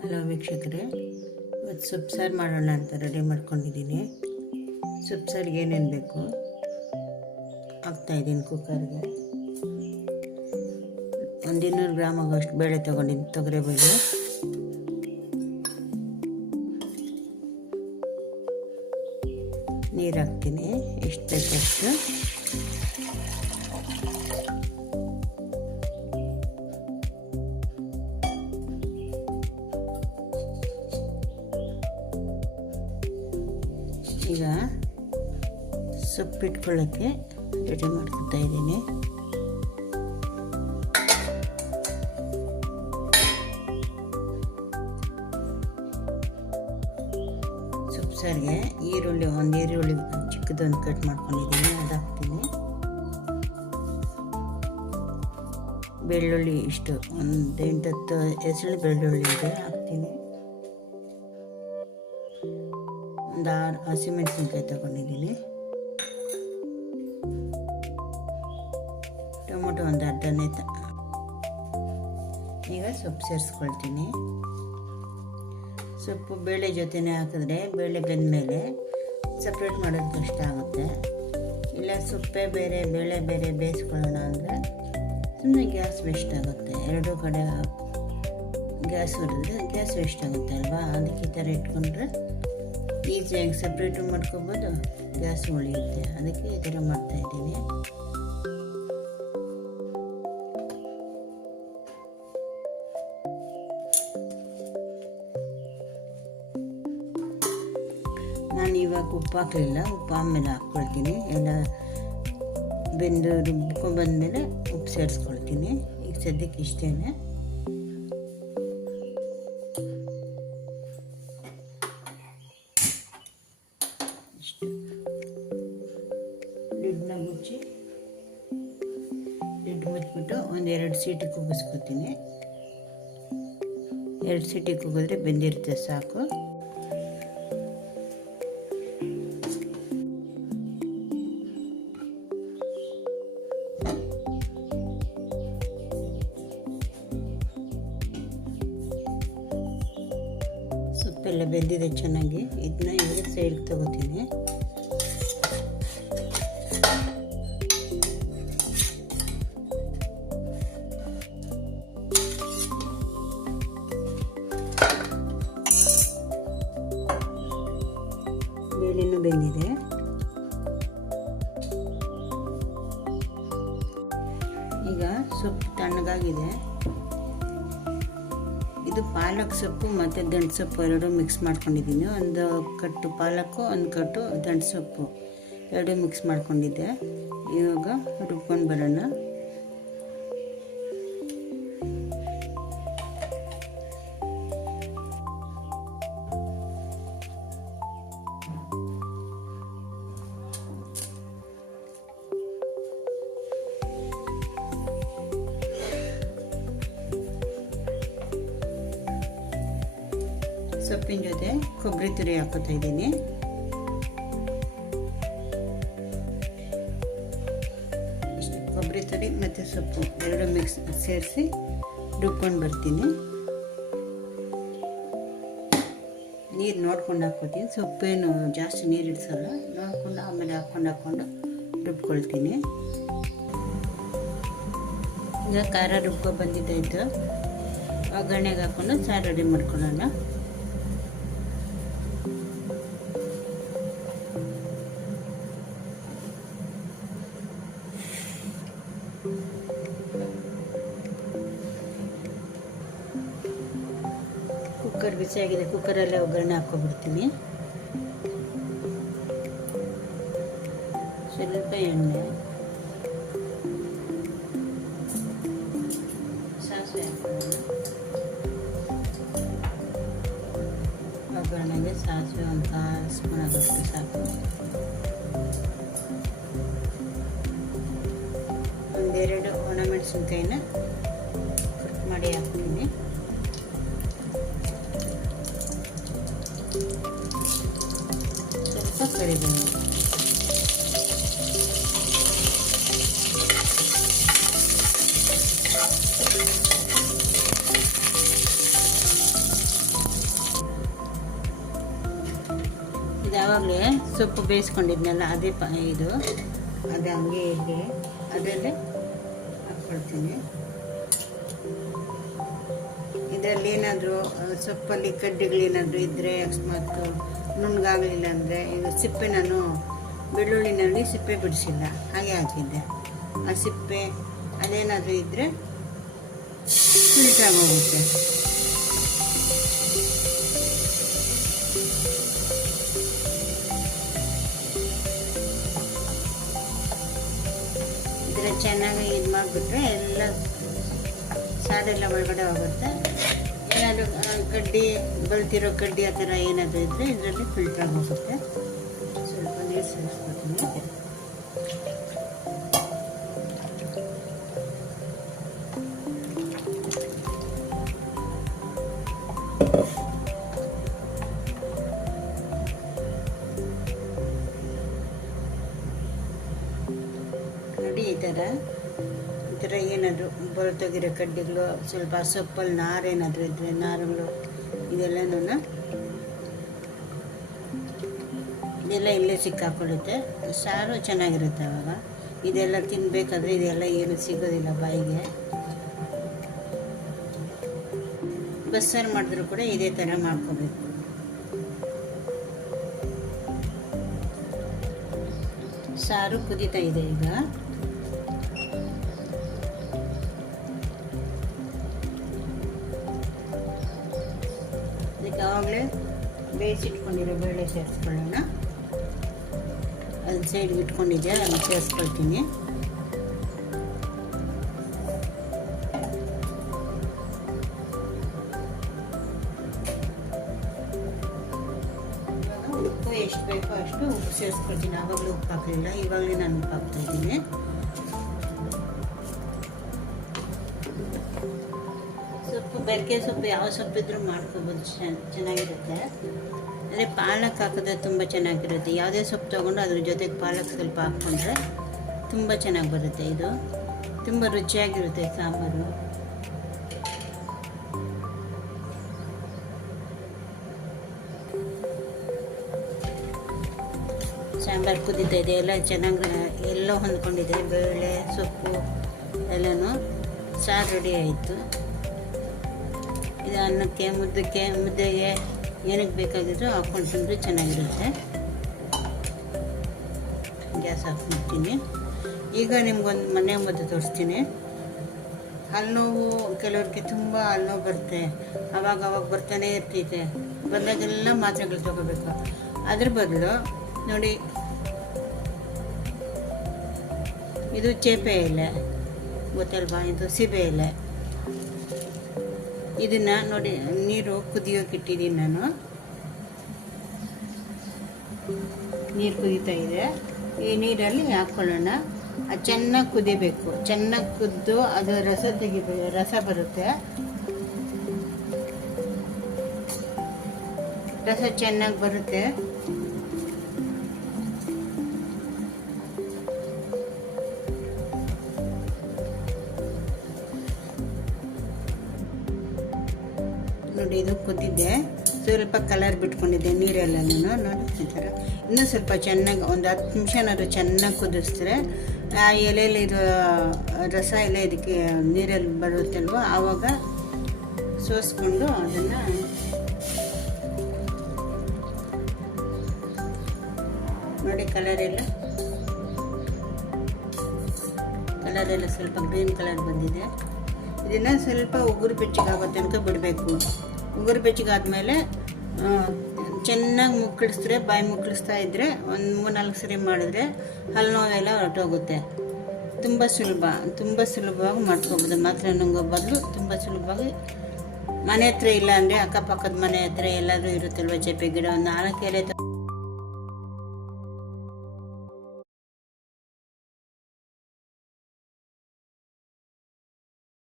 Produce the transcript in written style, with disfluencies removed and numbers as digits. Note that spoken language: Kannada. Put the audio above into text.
ಹಲೋ ವೀಕ್ಷಕರೇ, ಇವತ್ತು ಸೊಪ್ಪು ಸಾರು ಮಾಡೋಣ ಅಂತ ರೆಡಿ ಮಾಡ್ಕೊಂಡಿದ್ದೀನಿ. ಸೊಪ್ಪು ಸಾರಿಗೆ ಏನೇನು ಬೇಕು ಹಾಕ್ತಾಯಿದ್ದೀನಿ. ಕುಕ್ಕರ್ಗೆ 200 ಗ್ರಾಮ್ ಆಗೋಷ್ಟು ಬೇಳೆ ತೊಗೊಂಡಿದ್ದೀನಿ, ತೊಗರಿಬೇಳೆ. ನೀರು ಹಾಕ್ತೀನಿ ಎಷ್ಟು ಬೇಕಷ್ಟು. ಈಗ ಸೊಪ್ಪು ಇಟ್ಕೊಳ್ಳೋಕ್ಕೆ ರೆಡಿ ಮಾಡ್ಕೊತಾ ಇದ್ದೀನಿ. ಸೊಪ್ಪು ಸಾರಿಗೆ ಒಂದು ಈರುಳ್ಳಿ ಚಿಕ್ಕದೊಂದು ಕಟ್ ಮಾಡ್ಕೊಂಡಿದ್ದೀನಿ, ಅದು ಹಾಕ್ತೀನಿ. ಬೆಳ್ಳುಳ್ಳಿ ಇಷ್ಟು ಒಂದು 8-10 ಹೆಸರು ಬೆಳ್ಳುಳ್ಳಿ ಇದೆ, ಹಾಕ್ತೀನಿ. ಒಂದು 6 ಹಸಿಮೆಣಸಿನ್ಕಾಯಿ ತೊಗೊಂಡಿದ್ದೀನಿ. ಟೊಮೊಟೊ ಒಂದು ಅರ್ಧನೇ. ಈಗ ಸೊಪ್ಪು ಸೇರಿಸ್ಕೊಳ್ತೀನಿ. ಸೊಪ್ಪು ಬೇಳೆ ಜೊತೆನೇ ಹಾಕಿದ್ರೆ ಬೇಳೆ ಬೆಂದಮೇಲೆ ಸಪ್ರೇಟ್ ಮಾಡೋದು ಕಷ್ಟ ಆಗುತ್ತೆ. ಇಲ್ಲ ಸೊಪ್ಪೆ ಬೇರೆ ಬೇಳೆ ಬೇರೆ ಬೇಯಿಸ್ಕೊಳ್ಳೋಣ ಅಂದರೆ ಸುಮ್ಮನೆ ಗ್ಯಾಸ್ ವೇಸ್ಟ್ ಆಗುತ್ತೆ. ಎರಡೂ ಕಡೆ ಗ್ಯಾಸ್ ಹೊಡೆದ್ರೆ ಗ್ಯಾಸ್ ವೇಸ್ಟ್ ಆಗುತ್ತೆ ಅಲ್ವಾ. ಅದಕ್ಕೆ ಈ ಥರ ಇಟ್ಕೊಂಡ್ರೆ ಈಸಿಯಾಗಿ ಸಪ್ರೇಟು ಮಾಡ್ಕೊಬೋದು, ಗ್ಯಾಸ್ ಉಳಿಯುತ್ತೆ. ಅದಕ್ಕೆ ಈ ಥರ ಮಾಡ್ತಾಯಿದ್ದೀನಿ. ನಾನು ಇವಾಗ ಉಪ್ಪು ಹಾಕಲಿಲ್ಲ, ಉಪ್ಪು ಆಮೇಲೆ ಹಾಕ್ಕೊಳ್ತೀನಿ. ಎಲ್ಲ ಬೆಂದು ರುಬ್ಕೊಂಡ್ಬಂದಮೇಲೆ ಉಪ್ಪು ಸೇರಿಸ್ಕೊಳ್ತೀನಿ. ಈಗ ಸದ್ಯಕ್ಕೆ ಇಷ್ಟೇ. ಲಿಡ್ ಮುಚ್ಚಿಬಿಟ್ಟು ಒಂದು 2 ಸೀಟಿ ಕೂಗಿಸ್ಕೊತೀನಿ. 2 ಸೀಟಿ ಕೂಗಿದ್ರೆ ಬೆಂದಿರುತ್ತೆ ಸಾಕು. ಸೊಪ್ಪೆಲ್ಲ ಬೆಂದಿದೆ ಚೆನ್ನಾಗಿ. ಇದನ್ನ ಈಗ ಸೈಡ್ಗೆ ತಗೋತೀನಿ. ಬೇಳೆನೂ ಬೆಂದಿದೆ. ಈಗ ಸೊಪ್ಪು ತಣ್ಣಗಾಗಿದೆ. ಇದು ಪಾಲಕ್ ಸೊಪ್ಪು ಮತ್ತು ದಂಟು ಸೊಪ್ಪು ಎರಡೂ ಮಿಕ್ಸ್ ಮಾಡ್ಕೊಂಡಿದ್ದೀನಿ. ಒಂದು ಕಟ್ಟು ಪಾಲಕ್ಕು, ಒಂದು ಕಟ್ಟು ದಂಟು ಸೊಪ್ಪು ಎರಡೂ ಮಿಕ್ಸ್ ಮಾಡ್ಕೊಂಡಿದ್ದೆ. ಇವಾಗ ರುಬ್ಕೊಂಡು ಬರೋಣ. ಸೊಪ್ಪಿನ ಜೊತೆ ಕೊಬ್ಬರಿ ತುರಿ ಹಾಕೋತಾ ಇದ್ದೀನಿ. ಕೊಬ್ಬರಿ ತುರಿ ಮತ್ತು ಸೊಪ್ಪು ಎರಡು ಮಿಕ್ಸ್ ಸೇರಿಸಿ ರುಬ್ಕೊಂಡು ಬರ್ತೀನಿ. ನೀರು ನೋಡ್ಕೊಂಡು ಹಾಕ್ಕೋತೀನಿ. ಸೊಪ್ಪೇನು ಜಾಸ್ತಿ ನೀರು ಇಡ್ಸಲ್ಲ, ನೋಡ್ಕೊಂಡು ಆಮೇಲೆ ಹಾಕ್ಕೊಂಡು ರುಬ್ಕೊಳ್ತೀನಿ. ಈಗ ಖಾರ ರುಬ್ಕೊ ಬಂದಿದ್ದಾಯಿತು. ಒಗ್ಗರಣೆಗೆ ಹಾಕ್ಕೊಂಡು ಸಾರು ರೆಡಿ ಮಾಡ್ಕೊಳ್ಳೋಣ. ಕುಕ್ಕರ್ ಬಿಸಿಯಾಗಿದೆ, ಕುಕ್ಕರಲ್ಲೇ ಒಗ್ಗರಣೆ ಹಾಕ್ಕೊಬಿಡ್ತೀನಿ. ಸ್ವಲ್ಪ ಎಣ್ಣೆ, ಸಾಸಿವೆ ಹಾಕೋಣ. ಒಗ್ಗರಣೆಗೆ ಸಾಸಿವೆ ಒಂದು 1 ಸ್ಪೂನ್ ಆಗೋಷ್ಟು ಸಾಕು. ಒಂದೆರಡು ಒಣಮೆಣಸಿನ್ಕಾಯಿನ ಕಟ್ ಮಾಡಿ ಹಾಕ್ತೀನಿ. ಸ್ವಲ್ಪ ಕರಿಬೇವು, ಇದು ಆವಾಗಲೇ ಸೊಪ್ಪು ಬೇಯಿಸ್ಕೊಂಡಿದ್ನಲ್ಲ ಅದೇ ಇದು ಅದು ಹಂಗೆ ಇದೆ, ಅದರಲ್ಲೇ ಹಾಕ್ಕೊಳ್ತೀನಿ. ಇದರಲ್ಲಿ ಏನಾದರೂ ಸೊಪ್ಪಲ್ಲಿ ಕಡ್ಡಿಗಳೇನಾದರೂ ಇದ್ದರೆ ಅಕಸ್ಮಾತ್ ನುಣ್ಣಗಾಗಲಿಲ್ಲ ಅಂದರೆ, ಈಗ ಸಿಪ್ಪೆ ನಾನು ಬೆಳ್ಳುಳ್ಳಿನಲ್ಲಿ ಸಿಪ್ಪೆ ಬಿಡಿಸಿಲ್ಲ, ಹಾಗೆ ಹಾಕಿದ್ದೆ. ಆ ಸಿಪ್ಪೆ ಅದೇನಾದರೂ ಇದ್ದರೆ ಫಿಲ್ಟ್ರಾಗಿ ಹೋಗುತ್ತೆ. ಇದರ ಚೆನ್ನಾಗಿ ಇದು ಮಾಡಿಬಿಟ್ರೆ ಎಲ್ಲ ಸಾರೆಲ್ಲ ಒಳಗಡೆ ಹೋಗುತ್ತೆ. ಏನಾದರೂ ಕಡ್ಡಿ ಬಲ್ತಿರೋ ಕಡ್ಡಿ ಆ ಥರ ಏನಾದರೂ ಇದ್ದರೆ ಇದರಲ್ಲಿ ಫಿಲ್ಟ್ರಾಗಿ ಹೋಗುತ್ತೆ. ಸ್ವಲ್ಪ ನೀರು ಸೇರಿಸ್ಕೊತೀನಿ. ನೋಡಿ ಈ ಥರ ಏನಾದರೂ ಬರ್ತೋಗಿರೋ ಕಡ್ಡಿಗಳು, ಸ್ವಲ್ಪ ಸೊಪ್ಪಲ್ಲಿ ನಾರೇನಾದರೂ ಇದ್ದರೆ ನಾರುಗಳು ಇದೆಲ್ಲನೂ ಇದೆಲ್ಲ ಇಲ್ಲೇ ಸಿಕ್ಕಾಕೊಳ್ಳುತ್ತೆ. ಸಾರು ಚೆನ್ನಾಗಿರುತ್ತೆ ಆವಾಗ. ಇದೆಲ್ಲ ತಿನ್ನಬೇಕಾದ್ರೆ ಇದೆಲ್ಲ ಏನು ಸಿಗೋದಿಲ್ಲ ಬಾಯಿಗೆ. ಬಸ್ಸಾರು ಮಾಡಿದ್ರು ಕೂಡ ಇದೇ ಥರ ಮಾಡ್ಕೋಬೇಕು. ಸಾರು ಕುದೀತಾ ಇದೆ ಈಗ. ಅದಕ್ಕೆ ಆವಾಗಲೇ ಬೇಯಿಸಿಟ್ಕೊಂಡಿರೋ ಬೇಳೆ ಸೇರಿಸ್ಕೊಳ್ಳೋಣ. ಅದು ಸೈಡ್ಗೆ ಇಟ್ಕೊಂಡಿದ್ದೆ, ಅದನ್ನು ಸೇರಿಸ್ಕೊಳ್ತೀನಿ. ಉಪ್ಪು ಎಷ್ಟು ಬೇಕೋ ಅಷ್ಟು ಉಪ್ಪು ಸೇರಿಸ್ಕೊಳ್ತೀನಿ. ಆವಾಗಲೂ ಉಪ್ಪು ಹಾಕಲಿಲ್ಲ, ಇವಾಗಲೇ ನಾನು ಉಪ್ಪು ಹಾಕ್ತಾ ಇದ್ದೀನಿ. ಸೊಪ್ಪು ಬೆರಕೆ ಸೊಪ್ಪು ಯಾವ ಸೊಪ್ಪಿದ್ರೂ ಮಾಡ್ಕೋಬೋದು, ಚೆನ್ನಾಗಿರುತ್ತೆ. ಅಂದರೆ ಪಾಲಕ್ ಹಾಕಿದ್ರೆ ತುಂಬ ಚೆನ್ನಾಗಿರುತ್ತೆ. ಯಾವುದೇ ಸೊಪ್ಪು ತೊಗೊಂಡು ಅದ್ರ ಜೊತೆಗೆ ಪಾಲಕ್ ಸ್ವಲ್ಪ ಹಾಕ್ಕೊಂಡ್ರೆ ತುಂಬ ಚೆನ್ನಾಗಿ ಬರುತ್ತೆ. ಇದು ತುಂಬ ರುಚಿಯಾಗಿರುತ್ತೆ ಸಾಂಬಾರು. ಸಾಂಬಾರು ಕುದೀತಾ ಇದೆ, ಎಲ್ಲ ಚೆನ್ನಾಗಿ ಎಲ್ಲ ಹೊಂದ್ಕೊಂಡಿದೆ. ಬೇಳೆ ಸೊಪ್ಪು ಎಲ್ಲನೂ ಸಾರು ರೆಡಿ ಆಯಿತು. ಇದು ಅನ್ನಕ್ಕೆ ಮುದ್ದೆಗೆ ಏನಕ್ಕೆ ಬೇಕಾಗಿದ್ರೂ ಹಾಕ್ಕೊಂಡು ತಿಂದರೆ ಚೆನ್ನಾಗಿರುತ್ತೆ. ಗ್ಯಾಸ್ ಆಫ್ ಮಾಡ್ತೀನಿ. ಈಗ ನಿಮ್ಗೊಂದು ಮನೆ ಮದ್ದು ತೋರಿಸ್ತೀನಿ. ಹಲ್ಲುನೋವು ಕೆಲವ್ರಿಗೆ ತುಂಬ ಹಲ್ಲುನೋವು ಬರುತ್ತೆ, ಅವಾಗ ಬರ್ತಾನೆ ಇರ್ತೈತೆ. ಬಂದಾಗೆಲ್ಲ ಮಾತ್ರೆಗಳು ತೊಗೋಬೇಕು. ಅದ್ರ ಬದಲು ನೋಡಿ, ಇದು ಚೇಪೆ ಎಲೆ ಗೊತ್ತಲ್ವಾ, ಇದು ಸೀಬೆ ಎಲೆ. ಇದನ್ನು ನೋಡಿ ನೀರು ಕುದಿಯೋಕೆ ಇಟ್ಟಿದ್ದೀನಿ ನಾನು. ನೀರು ಕುದೀತಾ ಇದೆ. ಈ ನೀರಲ್ಲಿ ಹಾಕ್ಕೊಳ್ಳೋಣ. ಅದು ಚೆನ್ನಾಗಿ ಕುದಿಬೇಕು. ಚೆನ್ನಾಗಿ ಕುದ್ದು ಅದು ರಸ ಬರುತ್ತೆ. ರಸ ಚೆನ್ನಾಗಿ ಬರುತ್ತೆ. ನೋಡಿ ಇದು ಕುದ್ದಿದೆ, ಸ್ವಲ್ಪ ಕಲರ್ ಬಿಟ್ಕೊಂಡಿದ್ದೆ ನೀರೆಲ್ಲನೂ. ನೋಡಿ ಈ ಥರ ಇನ್ನೂ ಸ್ವಲ್ಪ ಚೆನ್ನಾಗಿ ಒಂದು 10 ನಿಮಿಷನಾದ್ರು ಚೆನ್ನಾಗಿ ಕುದಿಸಿದ್ರೆ ಆ ಎಲೆಯಲ್ಲಿರೋ ರಸ ಎಲ್ಲ ಇದಕ್ಕೆ ನೀರಲ್ಲಿ ಬರುತ್ತಲ್ವ, ಆವಾಗ ಸೋಸ್ಕೊಂಡು ಅದನ್ನು ನೋಡಿ ಕಲರೆಲ್ಲ ಸ್ವಲ್ಪ ಗ್ರೀನ್ ಕಲರ್ ಬಂದಿದೆ. ಇದನ್ನು ಸ್ವಲ್ಪ ಉಗುರು ಬೆಚ್ಚಗಾಗೋ ತನಕ ಬಿಡಬೇಕು. ಉಗುರು ಬೆಚ್ಚಗಾದ್ಮೇಲೆ ಚೆನ್ನಾಗಿ ಮುಕ್ಕಳಿಸಿದ್ರೆ, ಬಾಯಿ ಮುಕ್ಕಳಿಸ್ತಾ ಇದ್ದರೆ ಒಂದು 3-4 ಸರಿ ಮಾಡಿದ್ರೆ ಹಲ್ಲು ನೋವೆಲ್ಲ ಹೊರಟೋಗುತ್ತೆ. ತುಂಬ ಸುಲಭವಾಗಿ ಮಾಡ್ಕೋಬೋದು. ಮಾತ್ರ ನುಂಗೋ ಬದಲು ತುಂಬ ಸುಲಭವಾಗಿ. ಮನೆ ಹತ್ರ ಇಲ್ಲ ಅಂದರೆ ಅಕ್ಕಪಕ್ಕದ ಮನೆ ಹತ್ರ ಎಲ್ಲಾದರೂ ಇರುತ್ತಲ್ವ ಚೇಪೆ ಗಿಡ, ಒಂದು 4 ಎಲೆ